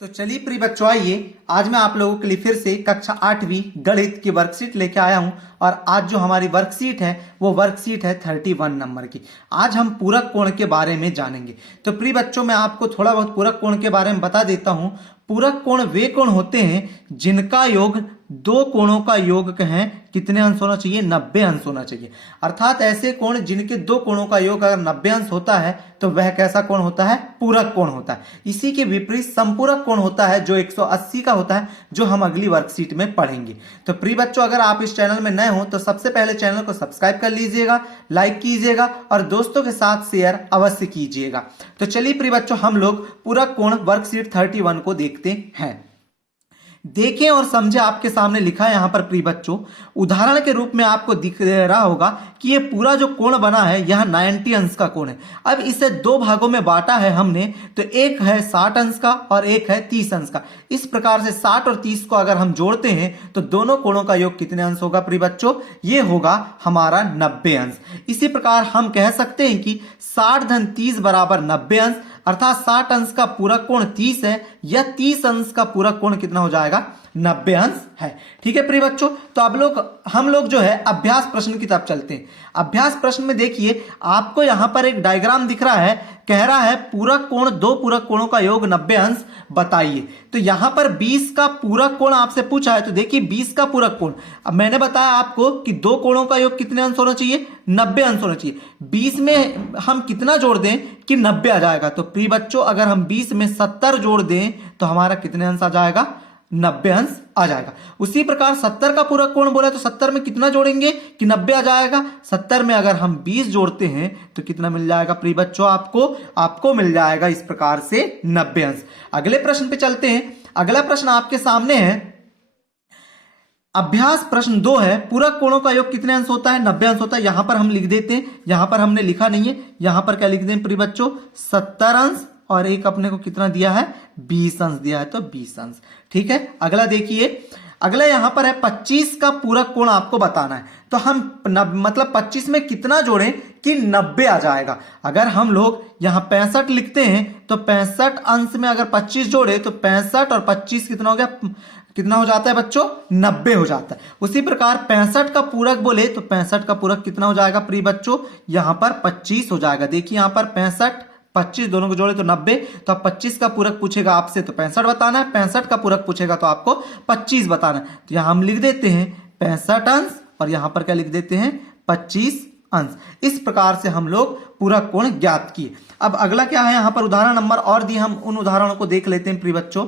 तो चलिए प्रिय बच्चों, आइए आज मैं आप लोगों के लिए फिर से कक्षा 8वीं गणित की वर्कशीट लेके आया हूं। और आज जो हमारी वर्कशीट है वो वर्कशीट है 31 नंबर की। आज हम पूरक कोण के बारे में जानेंगे। तो प्रिय बच्चों, मैं आपको थोड़ा बहुत पूरक कोण के बारे में बता देता हूं। पूरक कोण वे कोण होते हैं जिनका योग दो कोणों का योग है कितने अंश होना चाहिए? 90 अंश होना चाहिए। अर्थात ऐसे कोण जिनके दो कोणों का योग अगर 90 अंश होता है तो वह कैसा कोण होता है? पूरक कोण होता है। इसी के विपरीत समपूरक कोण होता है जो 180 का होता है, जो हम अगली वर्कशीट में पढ़ेंगे। तो प्रिय बच्चों, अगर आप इस चैनल में नए हो तो सबसे पहले चैनल को सब्सक्राइब कर लीजिएगा, लाइक कीजिएगा और दोस्तों के साथ शेयर अवश्य कीजिएगा। तो चलिए प्रिय बच्चों, हम लोग पूरक कोण वर्कशीट 31 को देखते हैं। देखें और समझे, आपके सामने लिखा है यहां पर प्रिय बच्चों। उदाहरण के रूप में आपको दिख रहा होगा कि ये पूरा जो कोण बना है यह 90 अंश का कोण है। अब इसे दो भागों में बांटा है हमने, तो एक है 60 अंश का और एक है 30 अंश का। इस प्रकार से 60 और 30 को अगर हम जोड़ते हैं तो दोनों कोणों का योग कितने अंश होगा प्रिय बच्चों? ये होगा हमारा 90 अंश। इसी प्रकार हम कह सकते हैं कि 60 धन 30 बराबर 90 अंश, अर्थात 60 अंश का पूरक कोण 30 है या 30 अंश का पूरक कोण कितना हो जाएगा? 90 अंश है। ठीक है प्रिय बच्चों, तो अब हम लोग जो है अभ्यास प्रश्न की तरफ चलते हैं। अभ्यास प्रश्न में देखिए, आपको यहां पर एक डायग्राम दिख रहा है, कह रहा है पूरक कोण दो पूरक कोणों का योग 90 अंश बताइए। तो यहां पर 20 का पूरक कोण आपसे पूछा है, तो देखिए 20 का पूरक कोण, अब मैंने बताया आपको कि दो कोणों का योग कितने अंश होना चाहिए? 90 अंश होना चाहिए। 20 में हम कितना जोड़ दें कि 90 आ जाएगा? तो प्रिय बच्चों, अगर हम 20 में 70 जोड़ दें तो हमारा कितने अंश आ जाएगा? 90 अंश आ जाएगा। उसी प्रकार 70 का पूरक कोण बोला तो 70 में कितना जोड़ेंगे कि 90 आ जाएगा? 70 में अगर हम 20 जोड़ते हैं तो कितना मिल जाएगा प्रिय बच्चों? आपको मिल जाएगा इस प्रकार से 90 अंश। अगले प्रश्न पे चलते हैं। अगला प्रश्न आपके सामने है, अभ्यास प्रश्न 2 है, पूरक कोणों का योग कितने अंश होता है? 90 अंश होता है। यहां पर हम लिख देते हैं, यहां पर हमने लिखा नहीं है, यहां पर क्या लिख दें प्रिय बच्चों? 70 अंश और एक अपने को कितना दिया है? 20 अंश दिया है, तो 20 अंश। ठीक है, अगला देखिए, अगला यहां पर है 25 का पूरक कोण आपको बताना है। तो हम मतलब 25 में कितना जोड़ें कि 90 आ जाएगा? अगर हम लोग यहां 65 लिखते हैं तो 65 अंश में अगर 25 जोड़े तो 65 और 25 कितना हो गया? कितना हो जाता है बच्चों? 90 हो जाता है। उसी प्रकार 65 का पूरक बोले तो 65 का पूरक कितना हो जाएगा प्रिय बच्चों? यहां पर 25 हो जाएगा। देखिए यहां पर 65 25 दोनों को जोड़े तो 90। तो अब 25 का पूरक पूछेगा आपसे तो 65 बताना है, 65 का पूरक पूछेगा तो आपको 25 बताना है। तो यहां हम लिख देते हैं 65 अंश और यहां पर क्या लिख देते हैं? 25 अंश। इस प्रकार से हम लोग पूरक कोण ज्ञात किए। अब अगला क्या है, यहां पर उदाहरण नंबर और दिए, हम उन उदाहरणों को देख लेते हैं प्रिय बच्चों।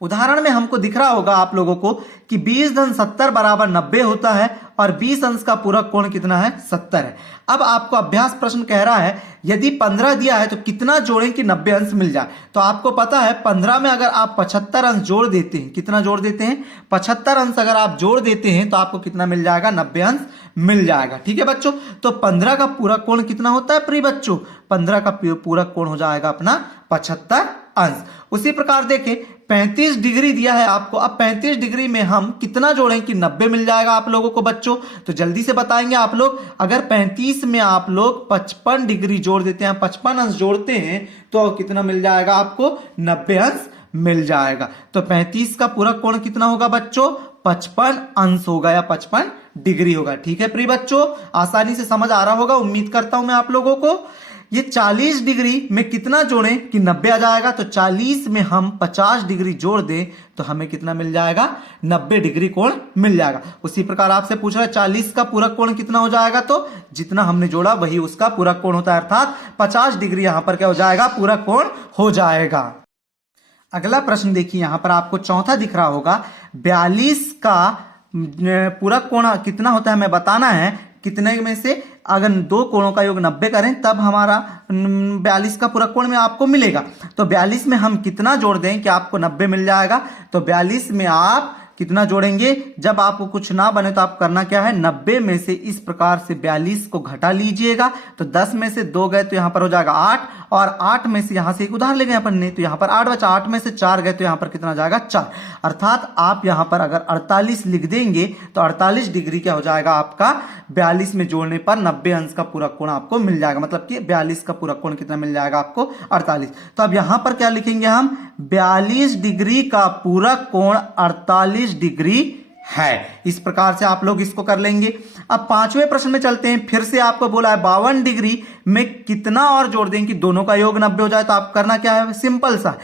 उदाहरण में हमको दिख रहा होगा आप लोगों को कि 20 धन 70 बराबर 90 होता है और 20 अंश का पूरक कोण कितना है? 70 है। अब आपको अभ्यास प्रश्न कह रहा है यदि 15 दिया है तो कितना जोड़ें कि 90 अंश मिल जाए? तो आपको पता है 15 में अगर आप 75 अंश जोड़ देते हैं, कितना जोड़ देते हैं? 75 अंश अगर आप जोड़ देते हैं तो आपको कितना मिल जाएगा? 90 अंश मिल जाएगा। ठीक है बच्चों, तो 15 का पूरक कोण कितना होता है प्रिय बच्चों? 15 का पूरक कोण हो जाएगा अपना 75 अंश। उसी प्रकार देखें 35 डिग्री दिया है आपको। अब 35 डिग्री में हम कितना जोड़ें कि 90 मिल जाएगा आप लोगों को बच्चों? तो जल्दी से बताएंगे आप लोग। अगर 35 में आप लोग 55 डिग्री जोड़ देते हैं, 55 अंश जोड़ते हैं तो कितना मिल जाएगा आपको? 90 अंश मिल जाएगा। तो 35 का पूरक कोण कितना होगा बच्चों? 55 अंश होगा या 55 डिग्री होगा। ठीक है प्रिय बच्चों, आसानी से समझ आ रहा होगा, उम्मीद करता हूं मैं आप लोगों को। ये 40 डिग्री में कितना जोड़ें कि 90 आ जाएगा? तो 40 में हम 50 डिग्री जोड़ दें तो हमें कितना मिल जाएगा? 90 डिग्री कोण मिल जाएगा। उसी प्रकार आपसे पूछ रहा है 40 का पूरक कोण कितना हो जाएगा? तो जितना हमने जोड़ा वही उसका पूरक कोण होता है, अर्थात 50 डिग्री यहां पर क्या हो जाएगा? पूरक कोण हो जाएगा। अगला प्रश्न देखिए, यहां पर आपको चौथा दिख रहा होगा, 42 का पूरक कोण कितना होता है हमें बताना है। कितने में से अगर दो कोणों का योग 90 करें तब हमारा 42 का पूरक कोण में आपको मिलेगा। तो 42 में हम कितना जोड़ दें कि आपको 90 मिल जाएगा? तो 42 में आप कितना जोड़ेंगे? जब आपको कुछ ना बने तो आप करना क्या है? 90 में से इस प्रकार से 42 को घटा लीजिएगा। तो 10 में से 2 गए तो यहां पर हो जाएगा 8 और 8 में से यहां से एक उधार ले गए अपन ने तो यहां पर 8 बचा। 8 में से 4 गए तो यहां पर कितना जाएगा? 4। अर्थात आप यहां पर अगर 48 लिख देंगे तो 48 डिग्री क्या हो जाएगा आपका? 42 में जोड़ने पर 90 अंश का पूरक कोण आपको मिल जाएगा। मतलब कि 42 का पूरक कोण कितना मिल जाएगा आपको? 48। तो अब यहां पर क्या लिखेंगे हम? 42 डिग्री का पूरक कोण 48 डिग्री है। इस प्रकार से आप लोग इसको कर लेंगे। अब पांचवें प्रश्न में चलते हैं। फिर से आपको बोला है 52 डिग्री में कितना और जोड़ दें कि दोनों का योग 90 हो जाए। तो आप करना क्या है, सिंपल सा,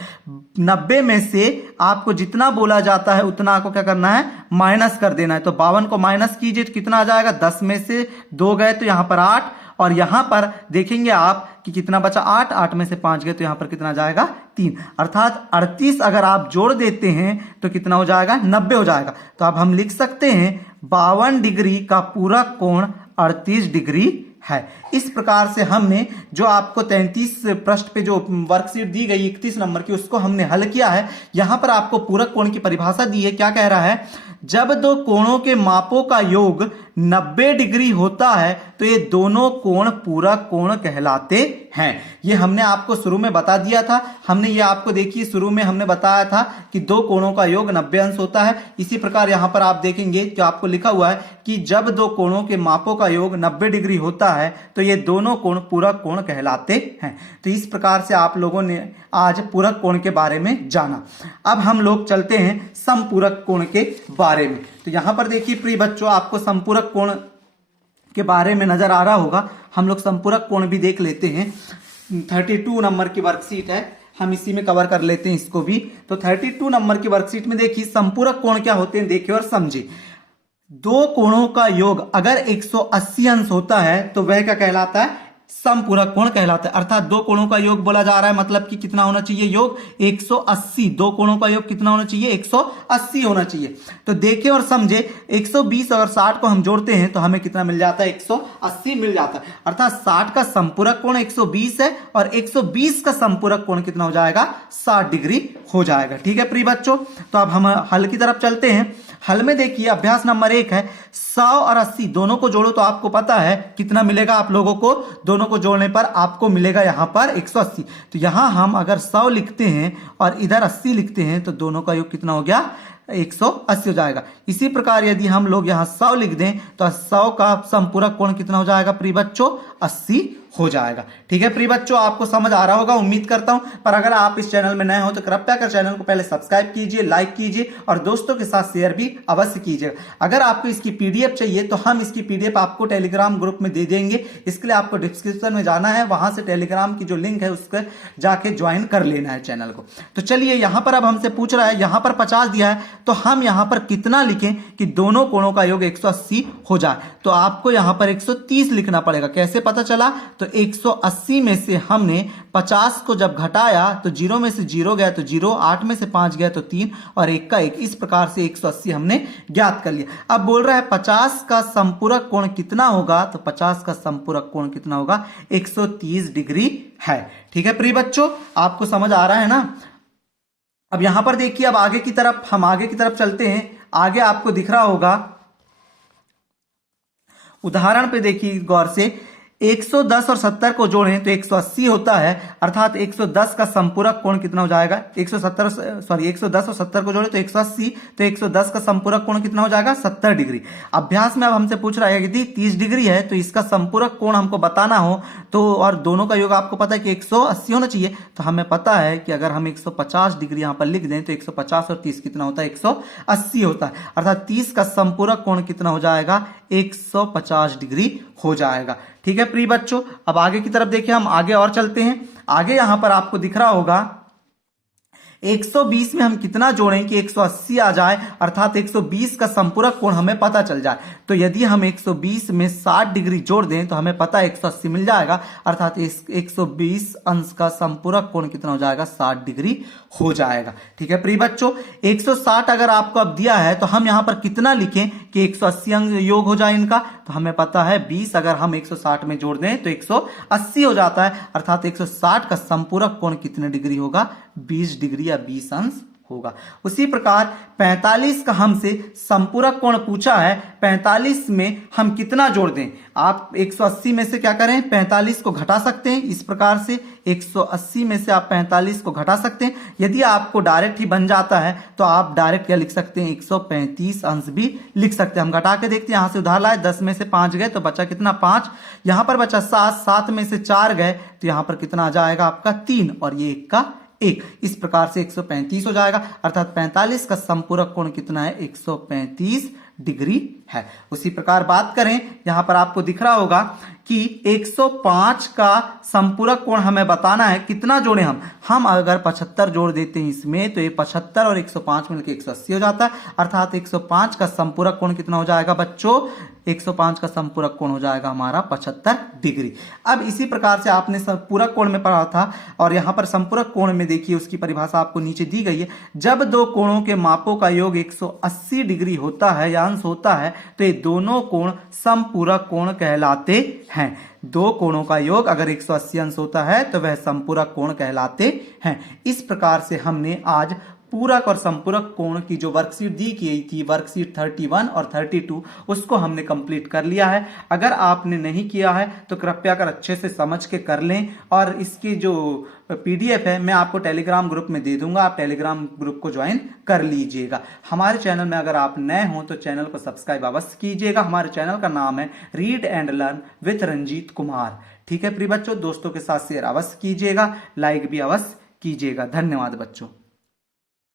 90 में से आपको जितना बोला जाता है उतना आपको क्या करना है, माइनस कर देना है। तो 52 को माइनस कीजिए तो कितना आ जाएगा, 10 में से 2 गए तो यहां पर 8, और यहां पर देखेंगे आप कि कितना बचा, 8, 8 में से 5 गए तो यहां पर कितना जाएगा, 3, अर्थात 38 अगर आप जोड़ देते हैं तो कितना हो जाएगा, 90 हो जाएगा। तो अब हम लिख सकते हैं 52 डिग्री का पूरक कोण 38 डिग्री है। इस प्रकार से हमने जो आपको 33 पृष्ठ पे जो वर्कशीट दी गई 31 नंबर की, उसको हमने हल किया है। यहां पर आपको पूरक कोण की परिभाषा दी है। क्या कह रहा है, जब दो कोणों के मापों का योग 90 डिग्री होता है तो ये दोनों कोण पूरक कोण कहलाते हैं। ये हमने आपको शुरू में बता दिया था। हमने ये आपको देखिए शुरू में हमने बताया था कि दो कोणों का योग 90 अंश होता है। इसी प्रकार यहां पर आप देखेंगे कि आपको लिखा हुआ है कि जब दो कोणों के मापों का योग 90 डिग्री होता है तो ये दोनों कोण पूरक कोण कहलाते हैं। तो इस प्रकार से आप लोगों ने आज पूरक कोण के बारे में जाना। अब हम लोग चलते हैं समपूरक कोण के बारे में। तो यहां पर देखिए प्रिय बच्चों, आपको समपूरक कोण के बारे में नजर आ रहा होगा। हम लोग समपूरक कोण भी देख लेते हैं। 32 नंबर की वर्कशीट है, हम इसी में कवर कर लेते हैं इसको भी। तो 32 नंबर की वर्कशीट में देखिए समपूरक कोण क्या होते हैं, देखिए और समझिए। दो कोणों का योग अगर 180 अंश होता है तो वह क्या कहलाता है, समपूरक कोण कहलाता है। अर्थात दो कोणों का योग बोला जा रहा है, मतलब कि कितना होना चाहिए, योग 180। दो कोणों का योग कितना होना चाहिए, 180 होना चाहिए। तो देखें और समझे, 120 और 60 को हम जोड़ते हैं तो हमें कितना मिल जाता है, 180 मिल जाता है। अर्थात 60 का संपूरक कोण 120 है और 120 का संपूरक कोण कितना हो जाएगा, 60 डिग्री हो जाएगा। ठीक है प्रिय बच्चों, तो अब हम हल की तरफ चलते हैं। हल में देखिए अभ्यास नंबर 1 है, 100 और 80 दोनों को जोड़ो तो आपको पता है कितना मिलेगा आप लोगों को, दोनों को जोड़ने पर आपको मिलेगा यहां पर 180। तो यहां हम अगर 100 लिखते हैं और इधर 80 लिखते हैं तो दोनों का योग कितना हो गया, 180 हो जाएगा। इसी प्रकार यदि हम लोग यहां 100 लिख दें तो 100 का संपूरक कोण कितना हो जाएगा प्रिय बच्चों, 80 हो जाएगा। ठीक है प्रिय बच्चों, आपको समझ आ रहा होगा उम्मीद करता हूं। पर अगर आप इस चैनल में नए हो तो कृपया कर चैनल को पहले सब्सक्राइब कीजिए, लाइक कीजिए और दोस्तों के साथ शेयर भी अवश्य कीजिए। अगर आपको इसकी पीडीएफ चाहिए तो हम इसकी पीडीएफ आपको टेलीग्राम ग्रुप में दे देंगे। इसके लिए आपको डिस्क्रिप्शन में जाना है, वहां से टेलीग्राम की जो लिंक है उसको जाके ज्वाइन कर लेना है चैनल को। तो चलिए, यहां पर अब हमसे पूछ रहा है, यहां पर 50 दिया है तो हम यहां पर कितना लिखें कि दोनों कोणों का योग 180 हो जाए। तो आपको यहां पर 130 लिखना पड़ेगा। कैसे पता चला, तो 180 में से हमने 50 को जब घटाया तो 0 में से 0 गया तो 0, 8 में से 5 गया तो 3 और 1 का 1। इस प्रकार से 180 हमने ज्ञात कर लिया। अब बोल रहा है 50 का संपूरक कोण कितना होगा, तो 50 का संपूरक कोण कितना होगा, 130 डिग्री है। ठीक है प्रिय बच्चों, आपको समझ आ रहा है ना। अब यहां पर देखिए, अब आगे की तरफ हम आगे की तरफ चलते हैं। आगे आपको दिख रहा होगा उदाहरण पे देखिए गौर से, 110 और 70 को जोड़ें तो 180 होता है। अर्थात 110 का संपूरक कोण कितना हो जाएगा, 110 और 70 को जोड़े तो 180, तो 110 का संपूरक कोण कितना हो जाएगा, 70 डिग्री। अभ्यास में अब हमसे पूछ रहा है यदि 30 डिग्री है तो इसका संपूरक कोण हमको बताना हो तो, और दोनों का योग आपको पता है कि 180 होना चाहिए। तो हमें पता है कि अगर हम 150 डिग्री यहां पर लिख दें तो 150 और 30 कितना होता है, 180 होता है। अर्थात 30 का संपूरक कोण कितना हो जाएगा, 150 डिग्री हो जाएगा। ठीक है प्रिय बच्चों, अब आगे की तरफ देखिए, हम आगे और चलते हैं। आगे यहां पर आपको दिख रहा होगा 120 में हम कितना जोड़ें कि 180 आ जाए, अर्थात 120 का संपूरक कोण हमें पता चल जाए। तो यदि हम 120 में 60 डिग्री जोड़ दें तो हमें पता है 180 मिल जाएगा। अर्थात 120 अंश का संपूरक कोण कितना हो जाएगा, 60 डिग्री हो जाएगा। ठीक है प्रिय बच्चों, 160 अगर आपको अब दिया है तो हम यहां पर कितना लिखें कि 180 अंश योग हो जाए इनका, तो हमें पता है 20 अगर हम 160 में जोड़ दें तो 180 हो जाता है। अर्थात 160 का संपूरक कोण कितने डिग्री होगा, 20 डिग्री या 20 अंश होगा। उसी प्रकार 45 का हमसे संपूरक कोण पूछा है, 45 में हम कितना जोड़ दें। आप 180 में से क्या करें, 45 को घटा सकते हैं। इस प्रकार से 180 में से आप 45 को घटा सकते हैं। यदि आपको डायरेक्ट ही बन जाता है तो आप डायरेक्ट क्या लिख सकते हैं, 135 अंश भी लिख सकते हैं। हम घटा के देखते हैं, यहां से उधार लाए, 10 में से 5 गए तो बचा कितना, 5। यहां पर बचा 7, 7 में से 4 गए तो यहां पर कितना आ जाएगा आपका, 3 और ये 1 का 1। इस प्रकार से 135 हो जाएगा, अर्थात 45 का संपूरक कोण कितना है, 135 डिग्री है। उसी प्रकार बात करें, यहां पर आपको दिख रहा होगा कि 105 का संपूरक कोण हमें बताना है, कितना जोड़े हम अगर 75 जोड़ देते हैं इसमें तो ये 75 और 105 मिलकर 180 हो जाता है, अर्थात 105 का संपूरक कोण कितना हो जाएगा बच्चों, 105 का संपूरक कोण हो जाएगा हमारा 75 डिग्री। अब इसी प्रकार से आपने पूरक कोण में पढ़ा था, और यहां पर संपूरक कोण में देखिए उसकी परिभाषा आपको नीचे दी गई है। जब दो कोणों के मापों का योग 180 डिग्री होता है या अंश होता है तो ये दोनों कोण संपूरक कोण कहलाते हैं। दो कोणों का योग अगर 180 अंश होता है तो वह संपूरक कोण कहलाते हैं। इस प्रकार से हमने आज पूरक और संपूरक कोण की जो वर्कशीट दी गई थी, वर्कशीट 31 और 32, उसको हमने कंप्लीट कर लिया है। अगर आपने नहीं किया है तो कृपया कर अच्छे से समझ के कर लें, और इसकी जो PDF है मैं आपको टेलीग्राम ग्रुप में दे दूंगा, आप टेलीग्राम ग्रुप को ज्वाइन कर लीजिएगा। हमारे चैनल में अगर आप नए हो तो चैनल को सब्सक्राइब अवश्य कीजिएगा। हमारे चैनल का नाम है read and learn with Ranjeet Kumar. ठीक है प्रिय बच्चों, दोस्तों के साथ शेयर अवश्य कीजिएगा, लाइक भी अवश्य कीजिएगा। धन्यवाद बच्चों।